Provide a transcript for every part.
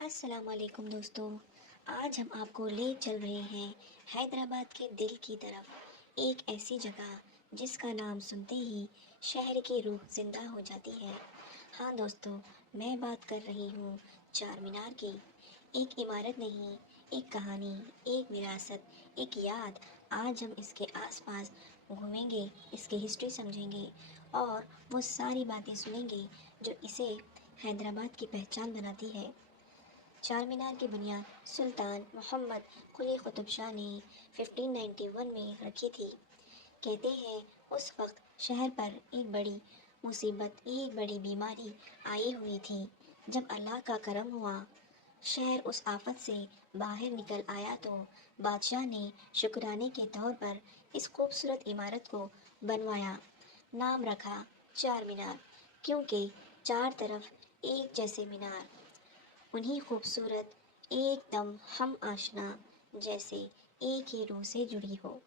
السلام علیکم دوستو، آج ہم آپ کو لے چل رہے ہیں حیدرآباد کے دل کی طرف، ایک ایسی جگہ جس کا نام سنتے ہی شہر کی روح زندہ ہو جاتی ہے۔ ہاں دوستو، میں بات کر رہی ہوں چار مینار کی۔ ایک عمارت نہیں، ایک کہانی، ایک وراثت، ایک یاد۔ آج ہم اس کے آس پاس گھومیں گے، اس کی ہسٹری سمجھیں گے اور وہ ساری باتیں سنیں گے جو اسے حیدرآباد کی پہچان بناتی ہے۔ چار مینار کی بنیاد سلطان محمد قلی قطب شاہ نے 1591 میں رکھی تھی۔ کہتے ہیں اس وقت شہر پر ایک بڑی مصیبت، ایک بڑی بیماری آئی ہوئی تھی۔ جب اللہ کا کرم ہوا، شہر اس آفت سے باہر نکل آیا تو بادشاہ نے شکرانے کے طور پر اس خوبصورت عمارت کو بنوایا۔ نام رکھا چار مینار، کیونکہ چار طرف ایک جیسے مینار، انہی خوبصورت، ایک دم ہم آشنا، جیسے ایک ہی روح سے جڑی ہو۔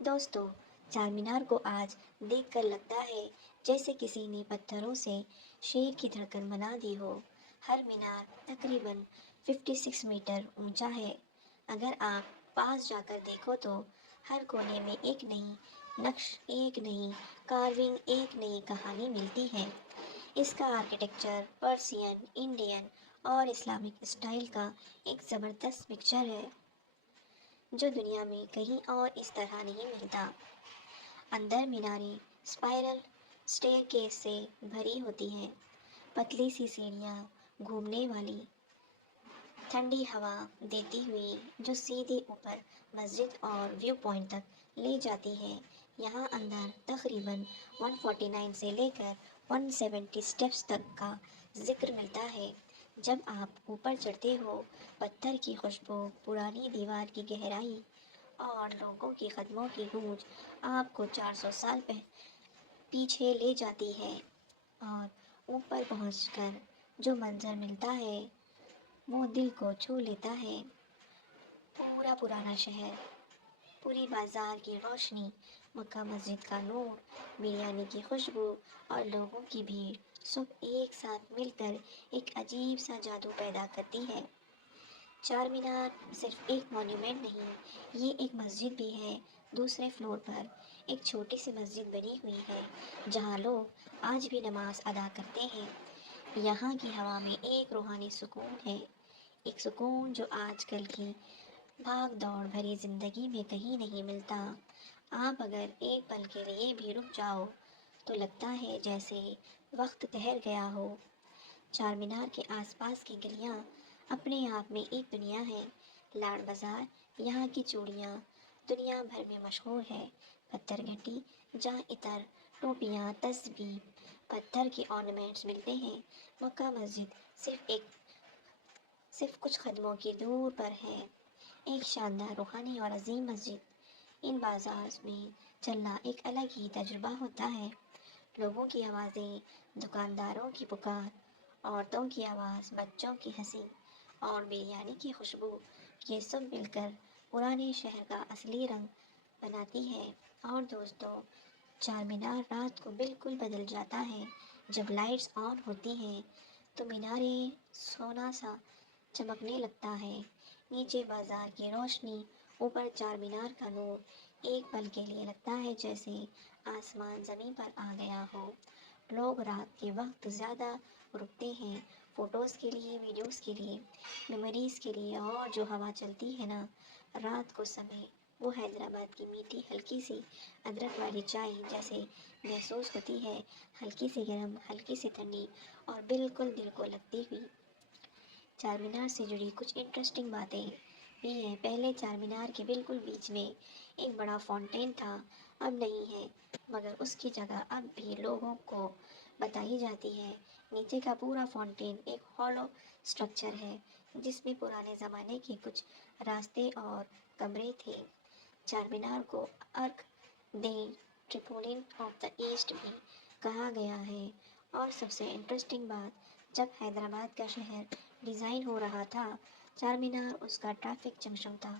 دوستو، چار مینار کو آج دیکھ کر لگتا ہے جیسے کسی نے پتھروں سے شیر کی دھڑکن بنا دی ہو۔ ہر مینار تقریباً 56 میٹر اونچا ہے۔ اگر آپ پاس جا کر دیکھو تو ہر کونے میں ایک نئی نقش، ایک نئی کارونگ، ایک نئی کہانی ملتی ہے۔ اس کا آرکیٹیکچر پرسین، انڈین اور اسلامک اسٹائل کا ایک زبردست مکسچر ہے جو دنیا میں کہیں اور اس طرح نہیں ملتا۔ اندر میناریں اسپائرل اسٹیئر کیس سے بھری ہوتی ہیں، پتلی سی سیڑھیاں گھومنے والی، ٹھنڈی ہوا دیتی ہوئی جو سیدھی اوپر مسجد اور ویو پوائنٹ تک لے جاتی ہے۔ یہاں اندر تقریباً 149 سے لے کر 170 اسٹیپس تک کا ذکر ملتا ہے۔ جب آپ اوپر چڑھتے ہو، پتھر کی خوشبو، پرانی دیوار کی گہرائی اور لوگوں کی قدموں کی گونج آپ کو 400 سال پیچھے لے جاتی ہے، اور اوپر پہنچ کر جو منظر ملتا ہے وہ دل کو چھو لیتا ہے۔ پورا پرانا شہر، پوری بازار کی روشنی، مکہ مسجد کا نور، بریانی کی خوشبو اور لوگوں کی بھیڑ، سب ایک ساتھ مل کر ایک عجیب سا جادو پیدا کرتی ہے۔ چار مینار صرف ایک مونیومنٹ نہیں، یہ ایک مسجد بھی ہے۔ دوسرے فلور پر ایک چھوٹی سی مسجد بنی ہوئی ہے جہاں لوگ آج بھی نماز ادا کرتے ہیں۔ یہاں کی ہوا میں ایک روحانی سکون ہے، ایک سکون جو آج کل کی بھاگ دوڑ بھری زندگی میں کہیں نہیں ملتا۔ آپ اگر ایک پل کے لیے بھی رک جاؤ تو لگتا ہے جیسے وقت ٹھہر گیا ہو۔ چار مینار کے آس پاس کی گلیاں اپنے آپ میں ایک دنیا ہے۔ لاڈ بازار، یہاں کی چوڑیاں دنیا بھر میں مشہور ہے۔ پتھر گھٹی، جہاں عطر، ٹوپیاں، تسبیح، پتھر کے آرنامنٹس ملتے ہیں۔ مکہ مسجد صرف کچھ قدموں کی دور پر ہے، ایک شاندار روحانی اور عظیم مسجد۔ ان بازار میں چلنا ایک الگ ہی تجربہ ہوتا ہے۔ لوگوں کی آوازیں، دکانداروں کی پکار، عورتوں کی آواز، بچوں کی ہنسی اور بریانی کی خوشبو، یہ سب مل کر پرانے شہر کا اصلی رنگ بناتی ہے۔ اور دوستو، چار مینار رات کو بالکل بدل جاتا ہے۔ جب لائٹس آن ہوتی ہیں تو میناریں سونا سا چمکنے لگتا ہے۔ نیچے بازار کی روشنی، اوپر چار مینار کا نور، ایک پل کے لیے لگتا ہے جیسے آسمان زمین پر آ گیا ہو۔ لوگ رات کے وقت زیادہ رکتے ہیں، فوٹوز کے لیے، ویڈیوز کے لیے، میموریز کے لیے۔ اور جو ہوا چلتی ہے نا رات کو سمے، وہ حیدرآباد کی میٹھی ہلکی سی ادرک والی چائے جیسے محسوس ہوتی ہے، ہلکی سی گرم، ہلکی سی ٹھنڈی اور بالکل دل کو لگتی ہوئی۔ چار مینار سے جڑی کچھ انٹرسٹنگ باتیں بھی ہیں۔ پہلے چار مینار کے بالکل بیچ میں ایک بڑا فاؤنٹین تھا، اب نہیں ہے، مگر اس کی جگہ اب بھی لوگوں کو بتائی جاتی ہے۔ نیچے کا پورا فاؤنٹین ایک ہالو اسٹرکچر ہے جس میں پرانے زمانے کے کچھ راستے اور کمرے تھے۔ چار مینار کو ارک دی ٹریپولین آف دا ایسٹ بھی کہا گیا ہے۔ اور سب سے انٹرسٹنگ بات، جب حیدرآباد کا شہر ڈیزائن ہو رہا تھا، چار مینار اس کا ٹریفک جنکشن تھا۔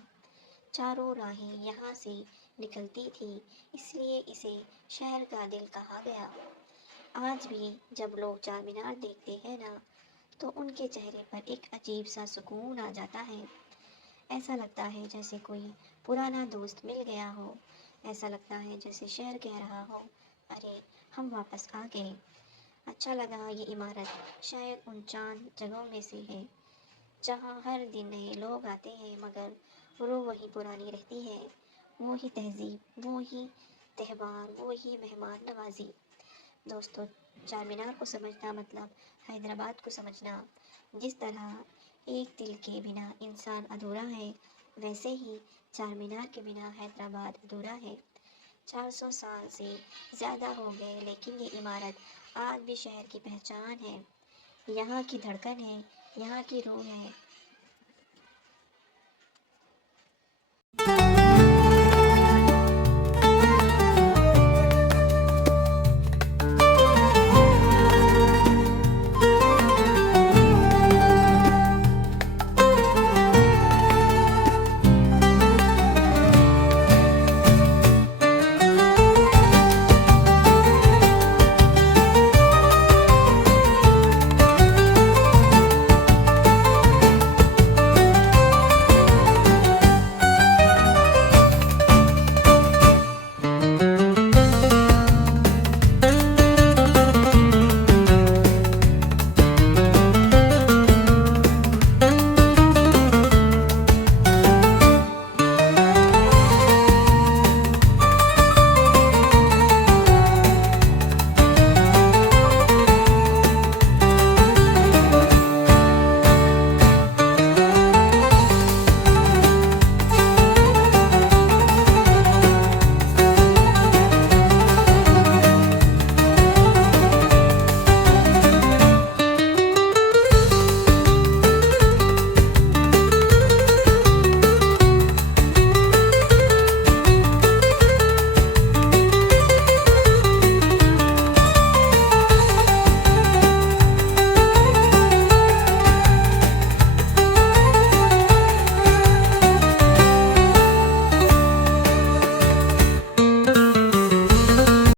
چاروں راہیں یہاں سے نکلتی تھی، اس لیے اسے شہر کا دل کہا گیا۔ آج بھی جب لوگ چار مینار دیکھتے ہیں نا تو ان کے چہرے پر ایک عجیب سا سکون آ جاتا ہے۔ ایسا لگتا ہے جیسے کوئی پرانا دوست مل گیا ہو، ایسا لگتا ہے جیسے شہر کہہ رہا ہو، ارے ہم واپس آ گئے۔ اچھا لگا یہ عمارت شاید ان چاند جگہوں میں سے ہے جہاں ہر دن نئے لوگ آتے ہیں مگر روح وہی پرانی رہتی ہے، وہی تہذیب، وہی تہوار، وہی مہمان نوازی۔ دوستو، چار مینار کو سمجھنا مطلب حیدرآباد کو سمجھنا۔ جس طرح ایک دل کے بنا انسان ادھورا ہے، ویسے ہی چار مینار کے بنا حیدرآباد ادھورا ہے۔ 400 سال سے زیادہ ہو گئے لیکن یہ عمارت آج بھی شہر کی پہچان ہے، یہاں کی دھڑکن ہے، یہاں کی روح ہے۔